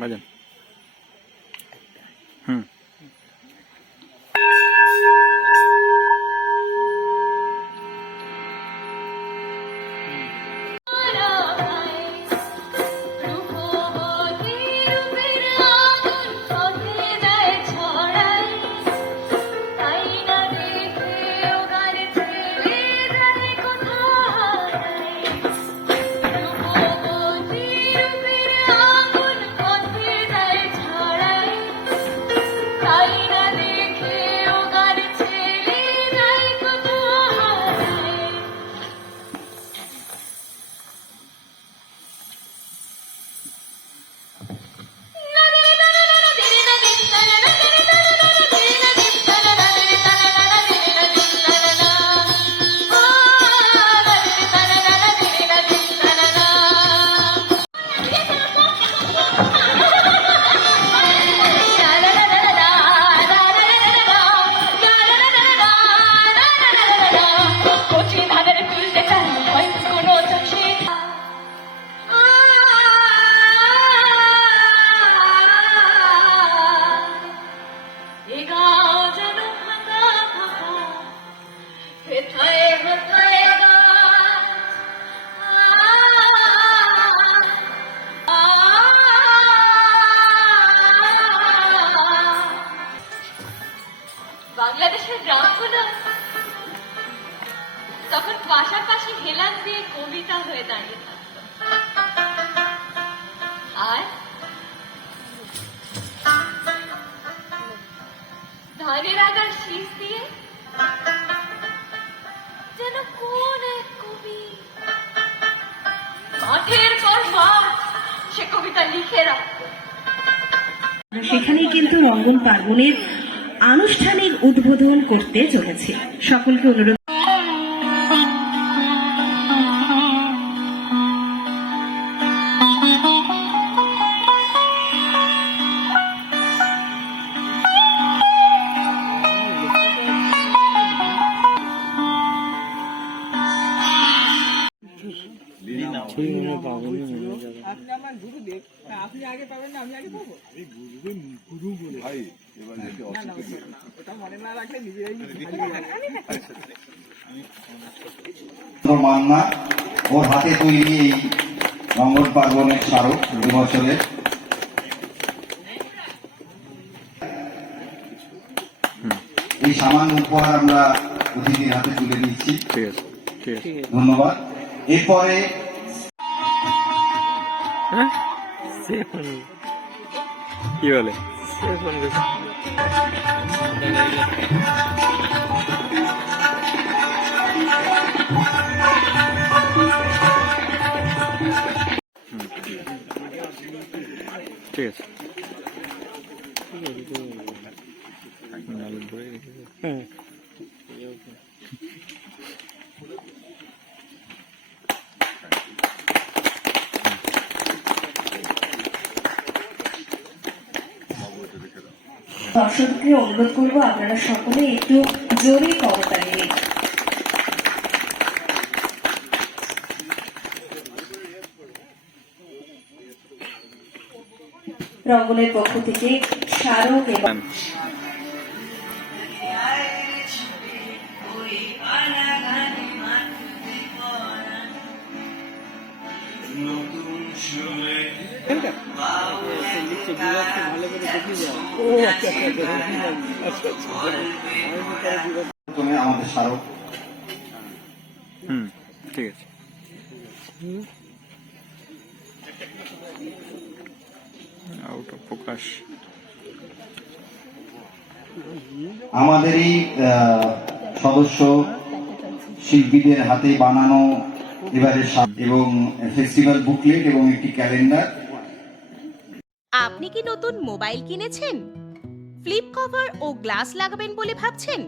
vayan. বাংলাদেশের গ্রামগুলো তখন পাশাপাশি হেলান দিয়ে কবিতা হয়ে দাঁড়িয়ে থাকতো সেখানেই কিন্তু রঙ্গন পার্বণের আনুষ্ঠানিক উদ্বোধন করতে চলেছে। সকলকে অনুরোধ আপনি আমার গুরুদেব আপনি আগে পাবেন না আমি আগে পাবো? ভাই এবার যদি না না অসুবিধা ওটা না। ওটা মনে না রাখলে নিজেরাই হারিয়ে যাবে। সুন্দর মান্না ওর হাতে তৈরি এই মঙ্গল পার্বণের স্মারক দু বছরের এই সামান্য উপহার আমরা অতিথির হাতে তুলে দিচ্ছি ধন্যবাদ। এরপরে হ্যাঁ? কি বলে? ঠিক আছে। নালে দর্শককে অনুরোধ করব, আপনারা সকলে একটু জোরে করতালি দিন। রঙ্গনের পক্ষ থেকে স্মারক এবং প্রথমে আমাদের স্মারক হুম ঠিক আছে। আউট অফ আমাদের এই আহ, সদস্য শিল্পীদের হাতে বানানো এবারে এবং ফেস্টিভ্যাল বুকলেট এবং একটি ক্যালেন্ডার আপনি কি নতুন মোবাইল কিনেছেন? ফ্লিপ কভার ও গ্লাস লাগাবেন বলে ভাবছেন?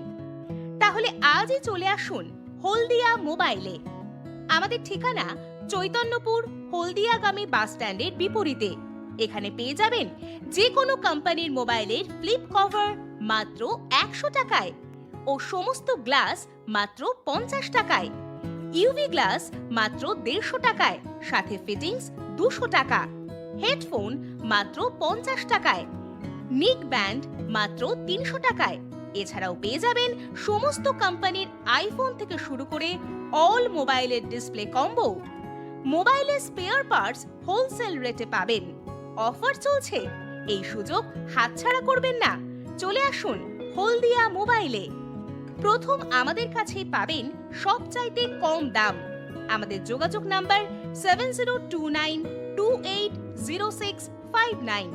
তাহলে আজই চলে আসুন হলদিয়া মোবাইলে। আমাদের ঠিকানা চৈতন্যপুর, হলদিয়াগামী বাস স্ট্যান্ডের বিপরীতে। এখানে পেয়ে যাবেন যে কোনো কোম্পানির মোবাইলের ফ্লিপ কভার মাত্র একশো টাকায় ও সমস্ত গ্লাস মাত্র পঞ্চাশ টাকায়। ইউভি গ্লাস মাত্র দেড়শো টাকায়, সাথে ফিটিংস দুশো টাকা। হেডফোন মাত্র পঞ্চাশ টাকায়। নিক ব্যান্ড মাত্র তিনশো টাকায়। এছাড়াও পেয়ে যাবেন সমস্ত কোম্পানির আইফোন থেকে শুরু করে অল মোবাইলের ডিসপ্লে কম্বো। মোবাইলের স্পেয়ার পার্টস হোলসেল রেটে পাবেন। অফার চলছে। এই সুযোগ হাতছাড়া করবেন না। চলে আসুন হলদিয়া মোবাইলে। প্রথম আমাদের কাছেই পাবেন সবচাইতে কম দাম। আমাদের যোগাযোগ number seven zero two nine two eight zero six five nine